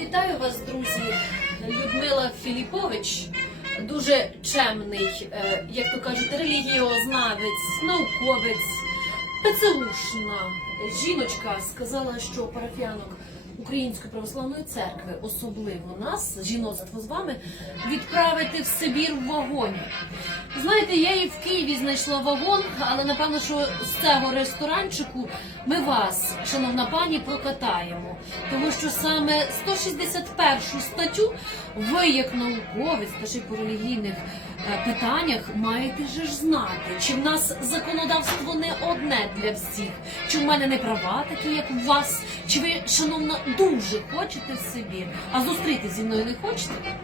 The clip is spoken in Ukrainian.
Вітаю вас, друзі. Людмила Філіпович, дуже чемний, е, як то кажуть, релігіознавець, науковець, ПЦУшна жіночка сказала, що парафіянок Української православної церкви, особливо нас, жіноцтво з вами, відправити в Сибір в вагоні. Знаєте, я і в Києві знайшла вагон, але напевно, що з цього ресторанчику ми вас, шановна пані, прокатаємо. Тому що саме 161 статтю ви, як науковець, та ще й по релігійних е, питаннях, маєте ж знати, чи в нас законодавство не одне для всіх, чи в мене не права такі, як у вас, чи ви, шановна, дуже хочете в Сибір, а зустрітися зі мною не хочете?